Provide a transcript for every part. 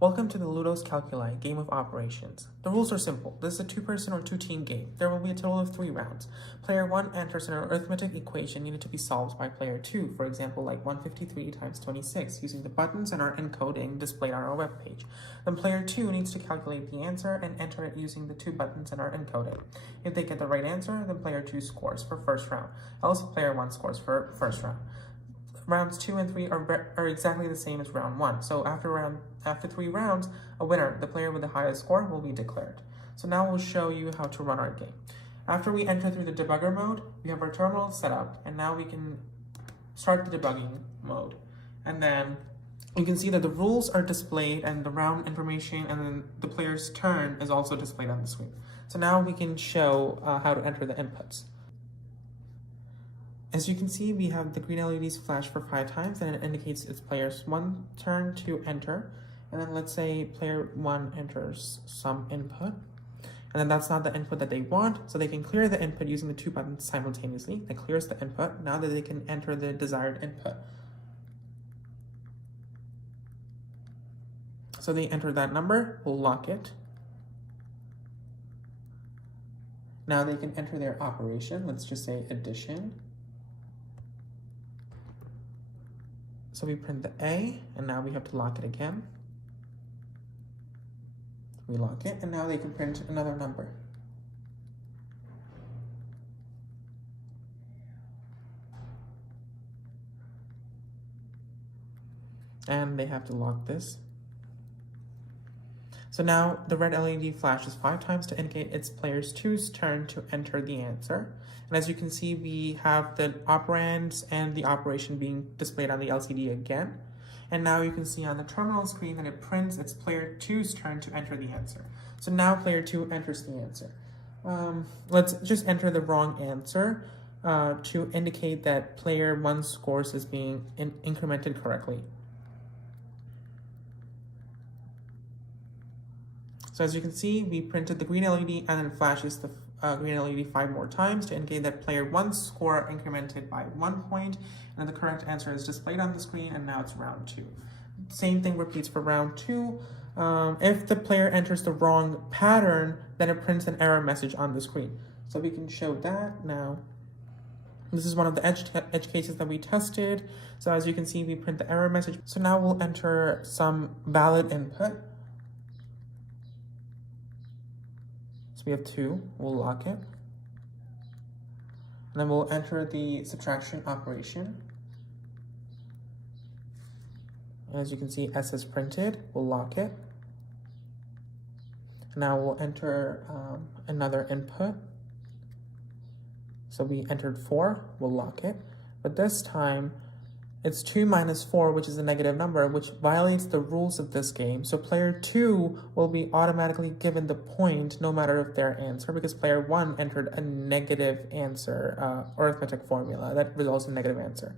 Welcome to the LudosCalculi game of operations. The rules are simple. This is a two-person or two-team game. There will be a total of 3 rounds. Player 1 enters an arithmetic equation needed to be solved by player 2, for example, like 153 times 26, using the buttons and our encoding displayed on our webpage. Then player 2 needs to calculate the answer and enter it using the 2 buttons and our encoding. If they get the right answer, then player 2 scores for first round, else player 1 scores for first round. Rounds 2 and 3 are exactly the same as round 1. So after 3 rounds, a winner, the player with the highest score, will be declared. So now we'll show you how to run our game. After we enter through the debugger mode, we have our terminal set up, and now we can start the debugging mode. And then you can see that the rules are displayed and the round information and then the player's turn is also displayed on the screen. So now we can show how to enter the inputs. As you can see, we have the green LEDs flash for 5 times, and it indicates it's player's 1 turn to enter. And then let's say player 1 enters some input, and then that's not the input that they want, so they can clear the input using the 2 buttons simultaneously. That clears the input. Now that they can enter the desired input. So they enter that number, we'll lock it. Now they can enter their operation. Let's just say addition. So we print the A, and now we have to lock it again. We lock it, and now they can print another number. And they have to lock this. So now the red LED flashes 5 times to indicate it's player 2's turn to enter the answer. And as you can see, we have the operands and the operation being displayed on the LCD again. And now you can see on the terminal screen that it prints it's player 2's turn to enter the answer. So now player 2 enters the answer. Let's just enter the wrong answer to indicate that player 1's scores is being incremented correctly. So as you can see, we printed the green LED and then it flashes the green LED 5 more times to indicate that player 1's score incremented by 1 point, and the correct answer is displayed on the screen, and now it's round 2. Same thing repeats for round 2. If the player enters the wrong pattern, then it prints an error message on the screen. So we can show that now. This is one of the edge cases that we tested. So as you can see, we print the error message. So now we'll enter some valid input. So we have 2, we'll lock it. And then we'll enter the subtraction operation. And as you can see, S is printed, we'll lock it. And now we'll enter another input. So we entered 4, we'll lock it. But this time, it's 2 minus 4, which is a negative number, which violates the rules of this game. So player 2 will be automatically given the point no matter if their answer, because player 1 entered a negative answer, arithmetic formula that results in negative answer.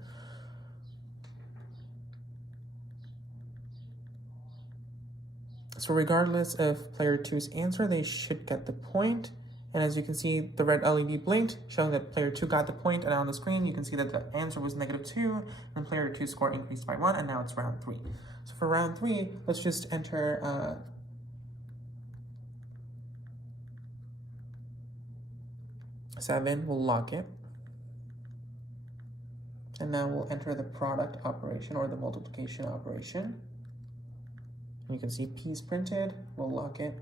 So regardless of player 2's answer, they should get the point. And as you can see, the red LED blinked, showing that player 2 got the point, and on the screen you can see that the answer was -2, and player 2's score increased by 1, and now it's round 3. So for round 3, let's just enter 7, we'll lock it. And now we'll enter the product operation or the multiplication operation. And you can see P is printed, we'll lock it.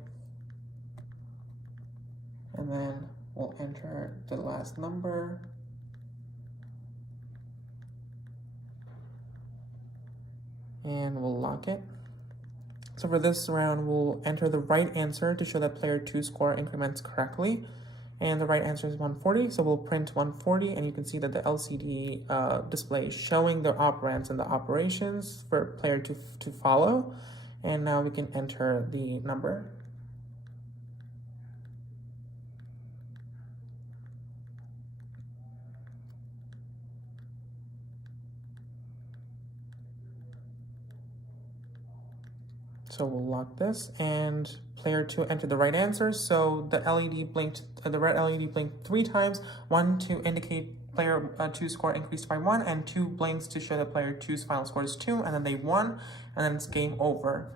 And then we'll enter the last number. And we'll lock it. So for this round, we'll enter the right answer to show that player 2's score increments correctly. And the right answer is 140, so we'll print 140, and you can see that the LCD display is showing the operands and the operations for player 2 to follow. And now we can enter the number. So we'll lock this, and player 2 entered the right answer. So the LED blinked, the red LED blinked 3 times, 1 to indicate player 2's score increased by 1, and 2 blinks to show that player 2's final score is 2, and then they won, and then it's game over.